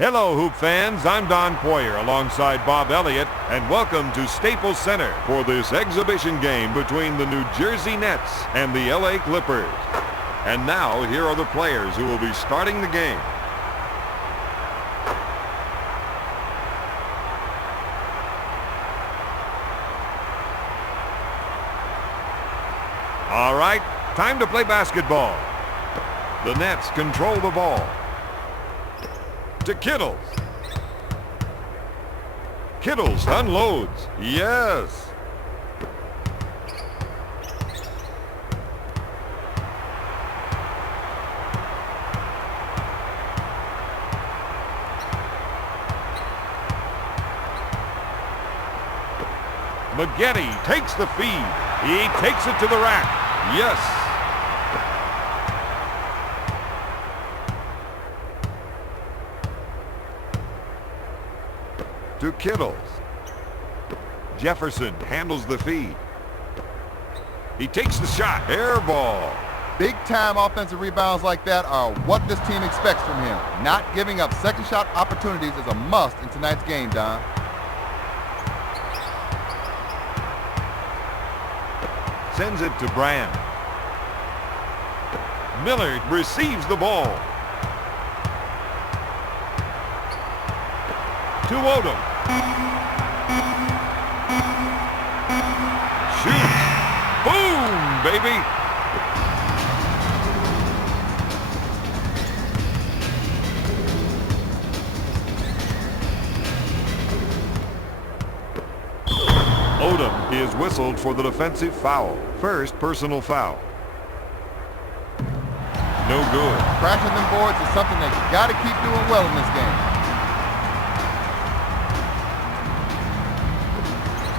Hello, Hoop fans. I'm Don Poyer alongside Bob Elliott, and welcome to Staples Center for this exhibition game between the New Jersey Nets and the LA Clippers. And now, here are the players who will be starting the game. All right, time to play basketball. The Nets control the ball. To Kittles. Kittles unloads. Yes. McGetty takes the feed. He takes it to the rack. Yes. To Kittles. Jefferson handles the feed. He takes the shot. Air ball. Big-time offensive rebounds like that are what this team expects from him. Not giving up second shot opportunities is a must in tonight's game, Don. Sends it to Brand. Miller receives the ball. To Odom. Shoots. Boom, baby. Odom is whistled for the defensive foul. First personal foul. No good. Crashing them boards is something that you got to keep doing well in this game.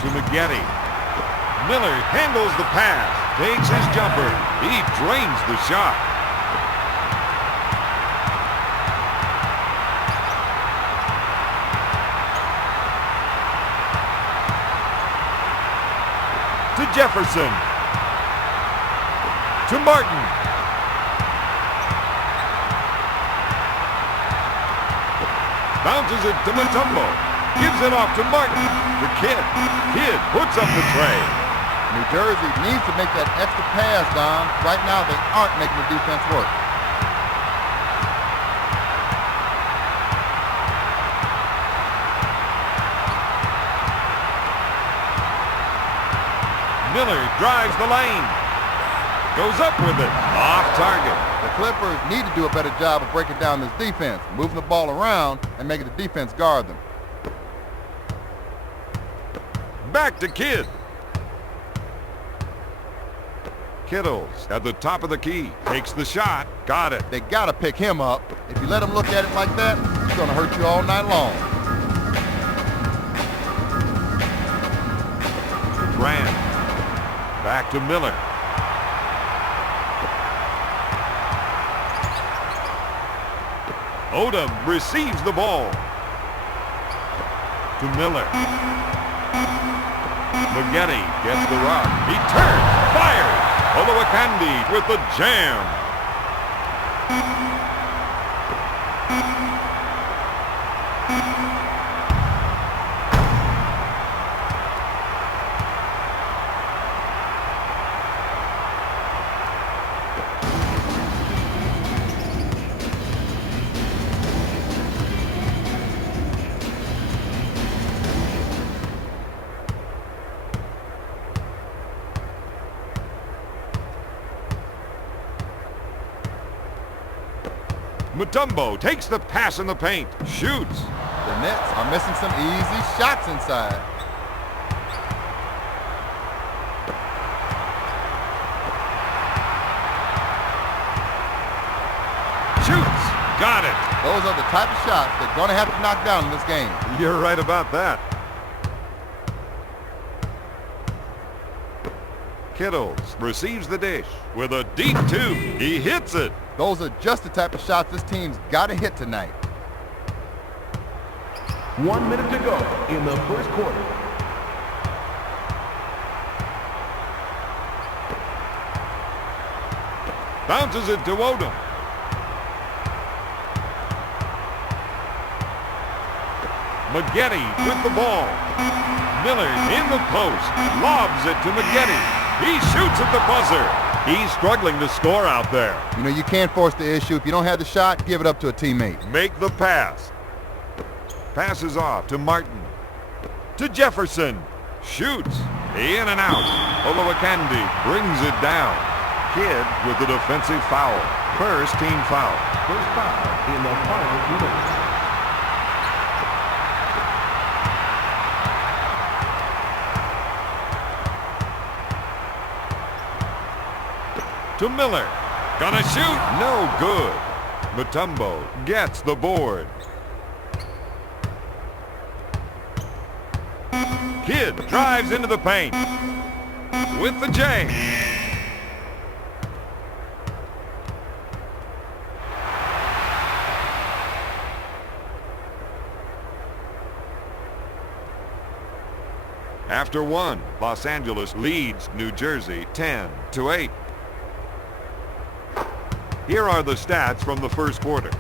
To McGetty. Miller handles the pass. Takes his jumper. He drains the shot. To Jefferson. To Martin. Bounces it to Mutombo. Gives it off to Martin. The Kid puts up the tray. New Jersey needs to make that extra pass, Don. Right now, they aren't making the defense work. Miller drives the lane. Goes up with it. Off target. The Clippers need to do a better job of breaking down this defense, moving the ball around and making the defense guard them. Back to Kidd. Kittles at the top of the key. Takes the shot. Got it. They got to pick him up. If you let him look at it like that, he's going to hurt you all night long. Brand. Back to Miller. Odom receives the ball. To Miller. McGetty gets the rock. He turns, fires. Olowokandi with the jam. Mutombo takes the pass in the paint. Shoots. The Nets are missing some easy shots inside. Shoots. Got it. Those are the type of shots they're going to have to knock down in this game. You're right about that. Kittles receives the dish with a deep two. He hits it. Those are just the type of shots this team's got to hit tonight. 1 minute to go in the first quarter. Bounces it to Odom. Maggette with the ball. Miller in the post. Lobs it to Maggette. He shoots at the buzzer. He's struggling to score out there. You know, you can't force the issue. If you don't have the shot, give it up to a teammate. Make the pass. Passes off to Martin. To Jefferson. Shoots. In and out. Olowokandi brings it down. Kidd with the defensive foul. First team foul. First foul in the final 2 minutes. To Miller. Gonna shoot. No good. Mutombo gets the board. Kidd drives into the paint. With the J. After one, Los Angeles leads New Jersey 10-8. Here are the stats from the first quarter.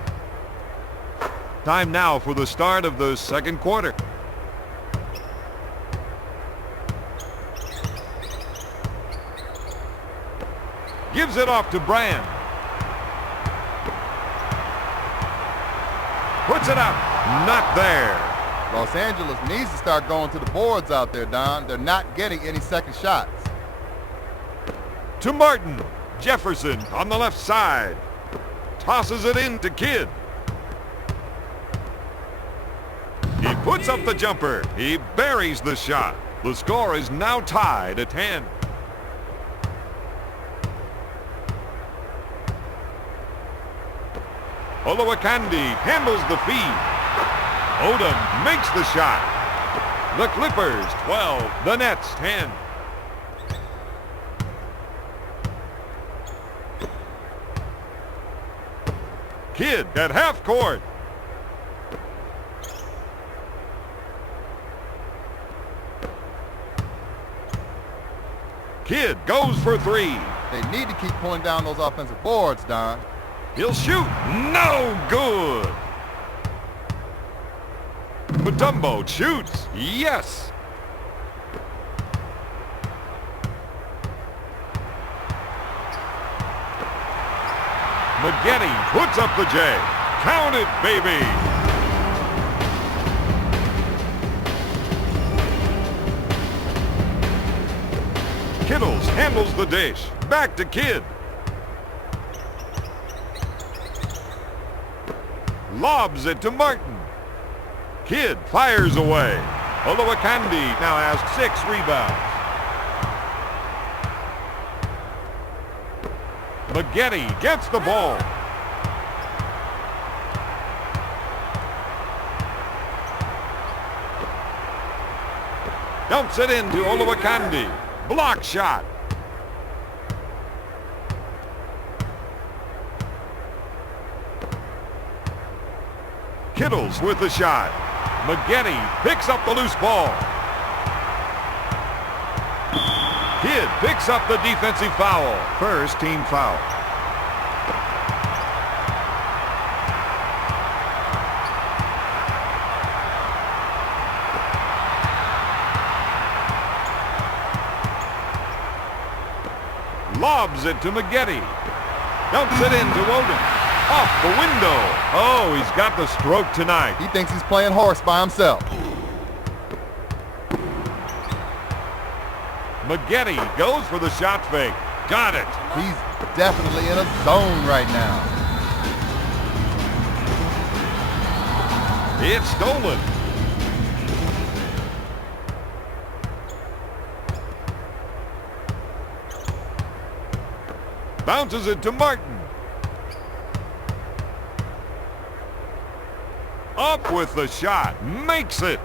Time now for the start of the second quarter. Gives it off to Brand. Puts it up. Not there. Los Angeles needs to start going to the boards out there, Don. They're not getting any second shots. To Martin. Jefferson on the left side. Tosses it in to Kidd. He puts up the jumper. He buries the shot. The score is now tied at 10. Olowokandi handles the feed. Odom makes the shot. The Clippers 12, the Nets 10. Kidd at half court. Kidd goes for three. They need to keep pulling down those offensive boards, Don. He'll shoot. No good. Mutombo shoots. Yes. Maggette puts up the J. Count it, baby. Kittles handles the dish. Back to Kidd. Lobs it to Martin. Kidd fires away. Olowokandi now has 6 rebounds. Maggette gets the ball. Dumps it into Olowokandi. Block shot. Kittles with the shot. Maggette picks up the loose ball. Kidd picks up the defensive foul. First team foul. Lobs it to Maggette. Dumps it into Odom. Off the window. Oh, he's got the stroke tonight. He thinks he's playing horse by himself. Maggette goes for the shot fake. Got it. He's definitely in a zone right now. It's stolen. Bounces it to Martin. Up with the shot. Makes it.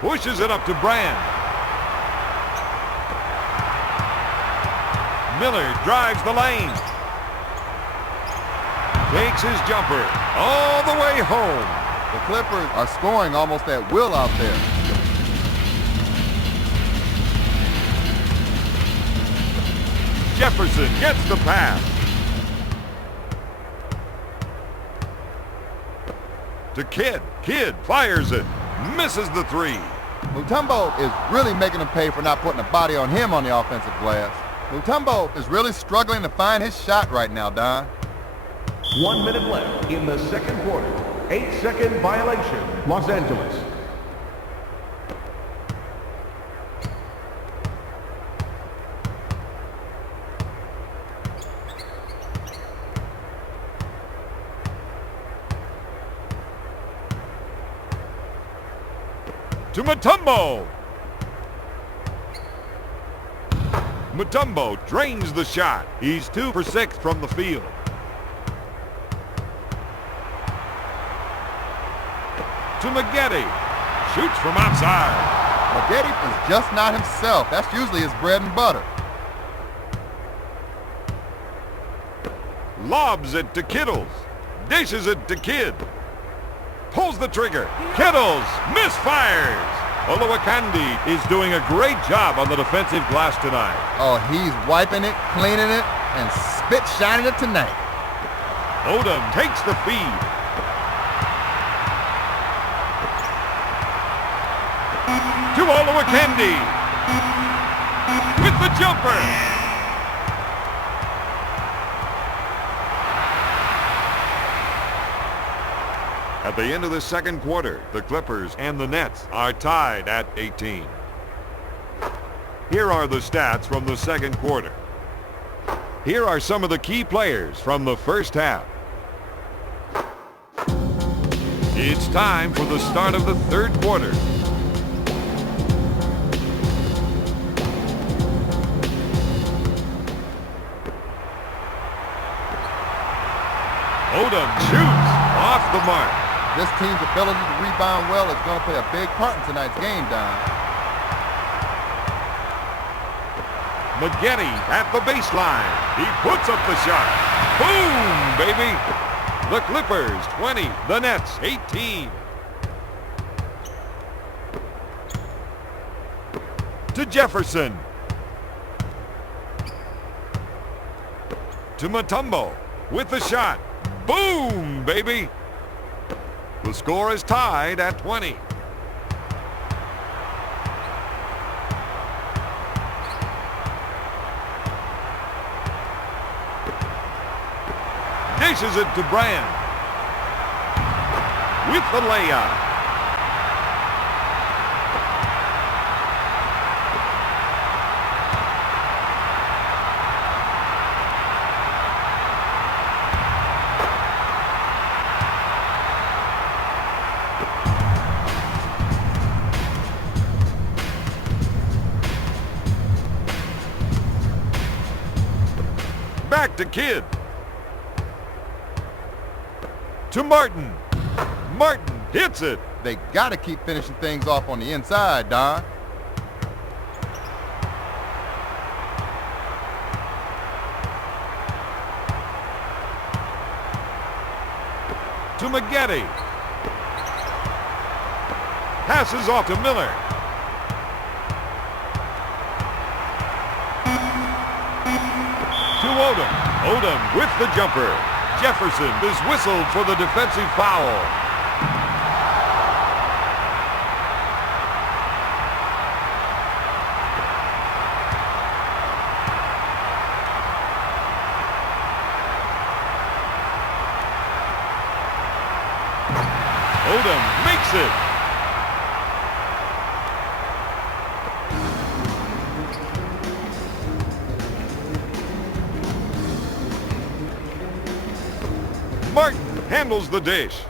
Pushes it up to Brand. Miller drives the lane. Takes his jumper all the way home. The Clippers are scoring almost at will out there. Jefferson gets the pass. To Kidd. Kidd fires it. Misses the three. Mutombo is really making him pay for not putting a body on him on the offensive glass. Mutombo is really struggling to find his shot right now, Don. 1 minute left in the second quarter. 8-second violation, Los Angeles. To Mutombo. Mutombo drains the shot. He's 2 for 6 from the field. To Maggette. Shoots from outside. Maggette is just not himself. That's usually his bread and butter. Lobs it to Kittles. Dishes it to Kidd. Pulls the trigger. Kittles misfires. Olowokandi is doing a great job on the defensive glass tonight. Oh, he's wiping it, cleaning it, and spit shining it tonight. Odom takes the feed. To Olowokandi. With the jumper. At the end of the second quarter, the Clippers and the Nets are tied at 18. Here are the stats from the second quarter. Here are some of the key players from the first half. It's time for the start of the third quarter. Odom shoots off the mark. This team's ability to rebound well is going to play a big part in tonight's game, Don. Maggette at the baseline. He puts up the shot. Boom, baby. The Clippers 20, the Nets 18. To Jefferson. To Mutombo with the shot. Boom, baby. The score is tied at 20. Dishes it to Brand. With the layup. Back to Kidd. To Martin. Martin hits it. They got to keep finishing things off on the inside, Don. To Maggette. Passes off to Miller. To Odom. Odom with the jumper. Jefferson is whistled for the defensive foul. Odom makes it. Martin handles the dish.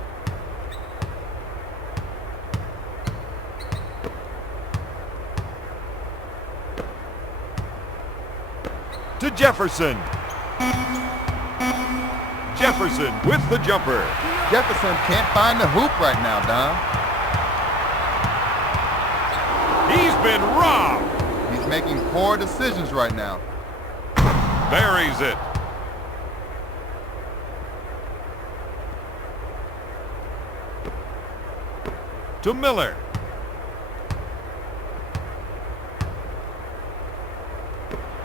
To Jefferson. Jefferson with the jumper. Jefferson can't find the hoop right now, Don. He's been robbed. He's making poor decisions right now. Buries it. To Miller.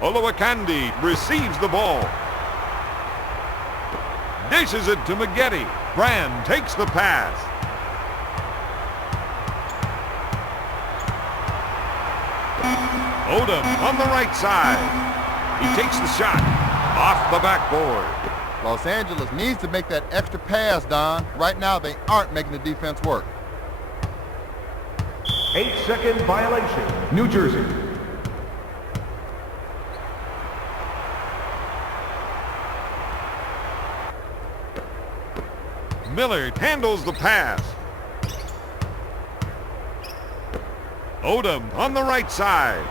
Olowokandi receives the ball. Dishes it to Maggette. Brand takes the pass. Odom on the right side. He takes the shot off the backboard. Los Angeles needs to make that extra pass, Don. Right now, they aren't making the defense work. 8-second violation, New Jersey. Miller handles the pass. Odom on the right side.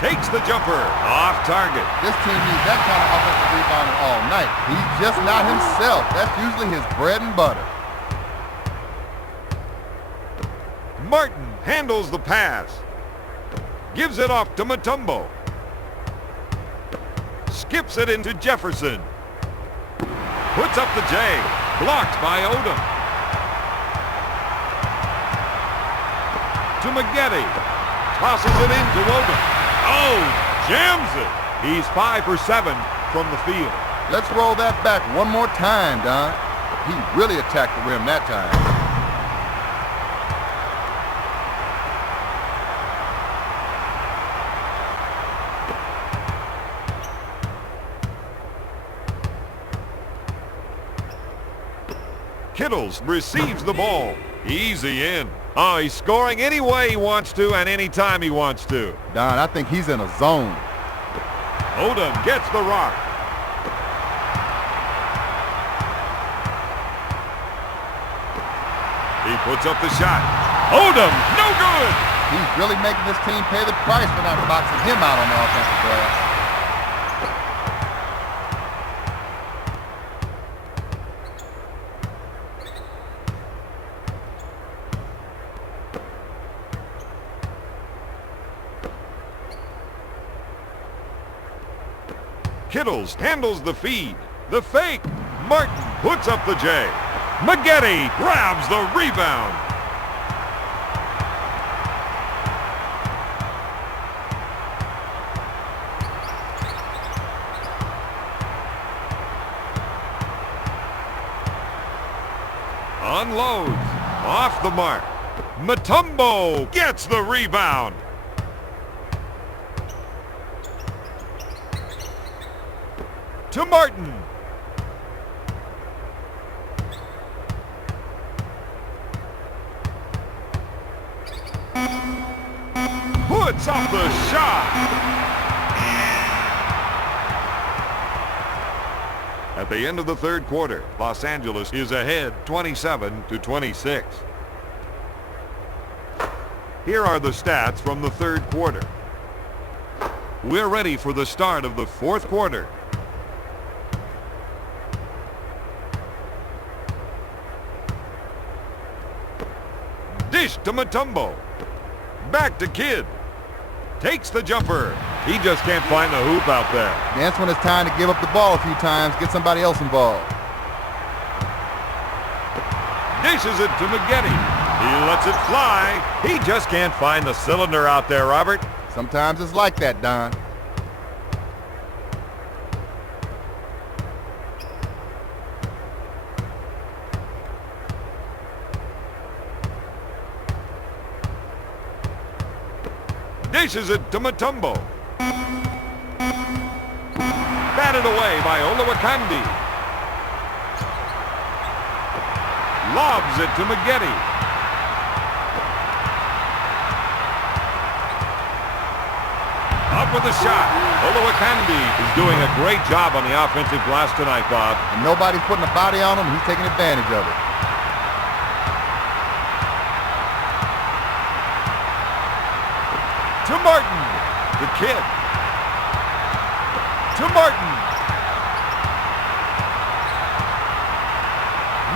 Takes the jumper off target. This team needs that kind of offensive rebounding all night. He's just not himself. That's usually his bread and butter. Martin handles the pass. Gives it off to Mutombo. Skips it into Jefferson. Puts up the J. Blocked by Odom. To Maggette. Tosses it into Odom. Oh, jams it. He's 5 for 7 from the field. Let's roll that back one more time, Don. He really attacked the rim that time. Kittles receives the ball. Easy in. Oh, he's scoring any way he wants to and any time he wants to. Don, I think he's in a zone. Odom gets the rock. He puts up the shot. Odom, no good. He's really making this team pay the price for not boxing him out on the offensive glass. Kittles handles the feed. The fake. Martin puts up the J. Maggette grabs the rebound. Unloads. Off the mark. Mutombo gets the rebound. To Martin. Puts up the shot. At the end of the third quarter, Los Angeles is ahead 27-26. Here are the stats from the third quarter. We're ready for the start of the fourth quarter. Dish to Mutombo. Back to Kidd. Takes the jumper. He just can't find the hoop out there. That's when it's time to give up the ball a few times, get somebody else involved. Dishes it to Maggette. He lets it fly. He just can't find the cylinder out there, Robert. Sometimes it's like that, Don. Dishes it to Mutombo. Batted away by Olowokandi. Lobs it to Maggette. Up with a shot. Olowokandi is doing a great job on the offensive glass tonight, Bob. And nobody's putting a body on him, he's taking advantage of it. To Martin. The Kidd. To Martin.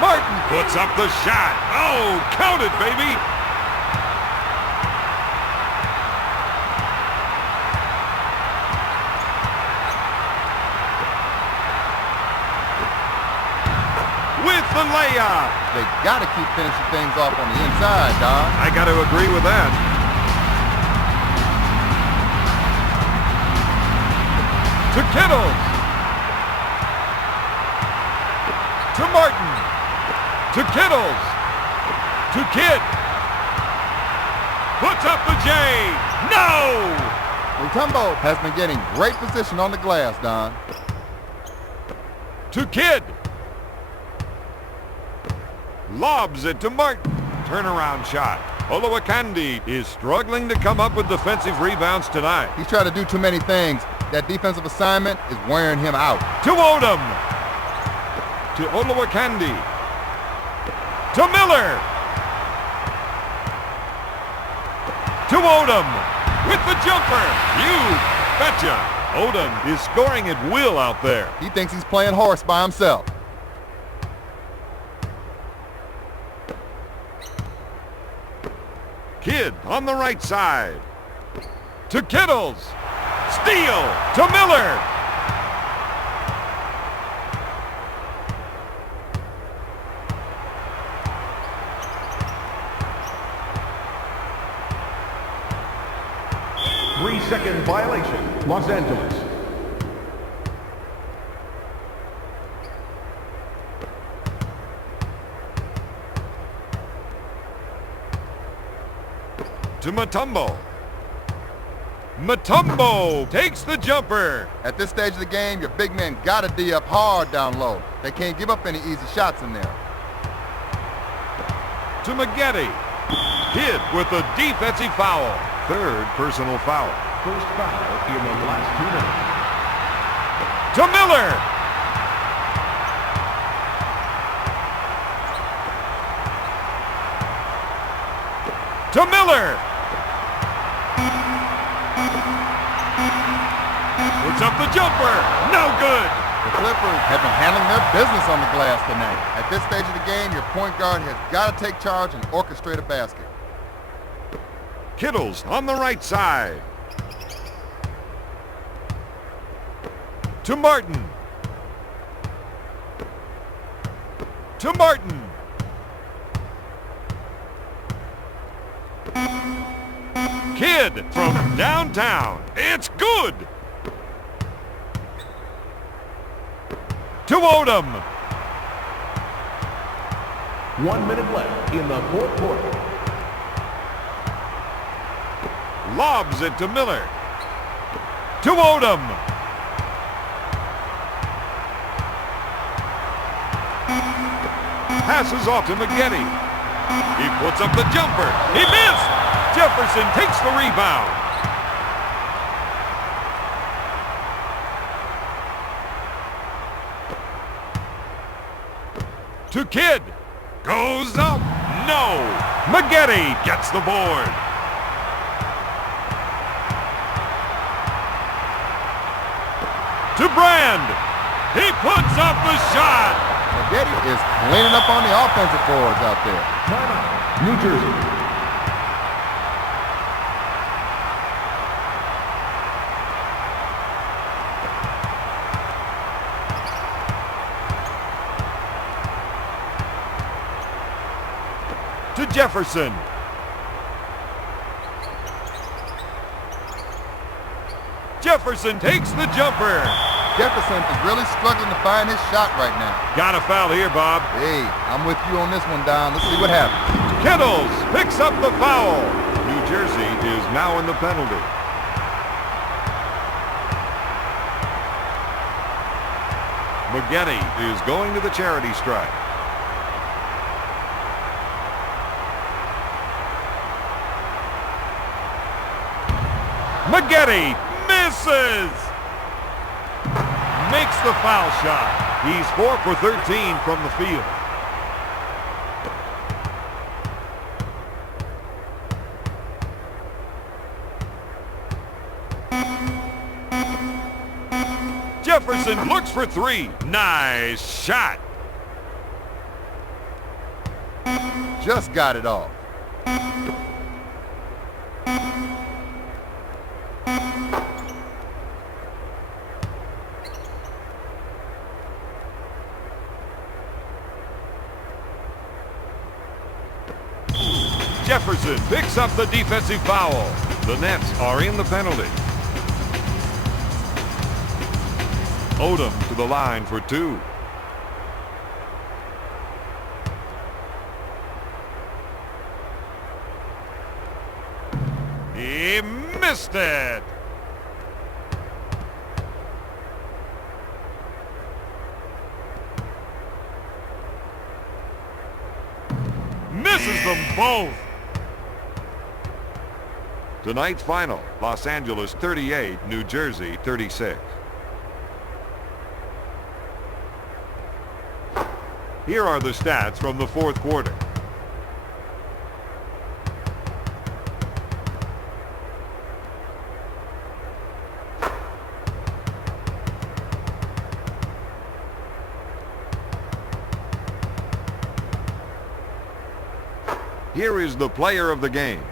Martin puts up the shot. Oh, count it, baby. With the layup. They got to keep finishing things off on the inside, Don. I got to agree with that. To Kittles. To Martin. To Kittles. To Kidd. Puts up the J. No! Mutombo has been getting great position on the glass, Don. To Kidd. Lobs it to Martin. Turnaround shot. Olowokandi is struggling to come up with defensive rebounds tonight. He's trying to do too many things. That defensive assignment is wearing him out. To Odom. To Olowokandi. To Miller. To Odom. With the jumper. You betcha. Odom is scoring at will out there. He thinks he's playing horse by himself. Kidd on the right side. To Kittles. Steal to Miller. Three-second violation, Los Angeles. To Mutombo. Mutombo takes the jumper. At this stage of the game, your big men gotta D up hard down low. They can't give up any easy shots in there. To Maggette. Kidd with a defensive foul. Third personal foul. First foul in the last 2 minutes. To Miller. To Miller. Puts up the jumper. No good. The Clippers have been handling their business on the glass tonight. At this stage of the game, your point guard has got to take charge and orchestrate a basket. Kittles on the right side. To Martin. To Martin. Kidd from downtown. It's good. To Odom. 1 minute left in the fourth quarter. Lobs it to Miller. To Odom. Passes off to Maggette. He puts up the jumper. He missed. Jefferson takes the rebound. To Kidd. Goes up. No. Maggette gets the board. To Brand. He puts up the shot. Maggette is cleaning up on the offensive boards out there. Timeout, New Jersey. To Jefferson. Jefferson takes the jumper. Jefferson is really struggling to find his shot right now. Got a foul here, Bob. Hey, I'm with you on this one, Don. Let's see what happens. Kittles picks up the foul. New Jersey is now in the penalty. Maggette is going to the charity stripe. Maggette misses! Makes the foul shot. He's 4 for 13 from the field. Jefferson looks for 3. Nice shot. Just got it off. Jefferson picks up the defensive foul. The Nets are in the penalty. Odom to the line for two. He missed it. Misses them both. Tonight's final, Los Angeles 38, New Jersey 36. Here are the stats from the fourth quarter. Here is the player of the game.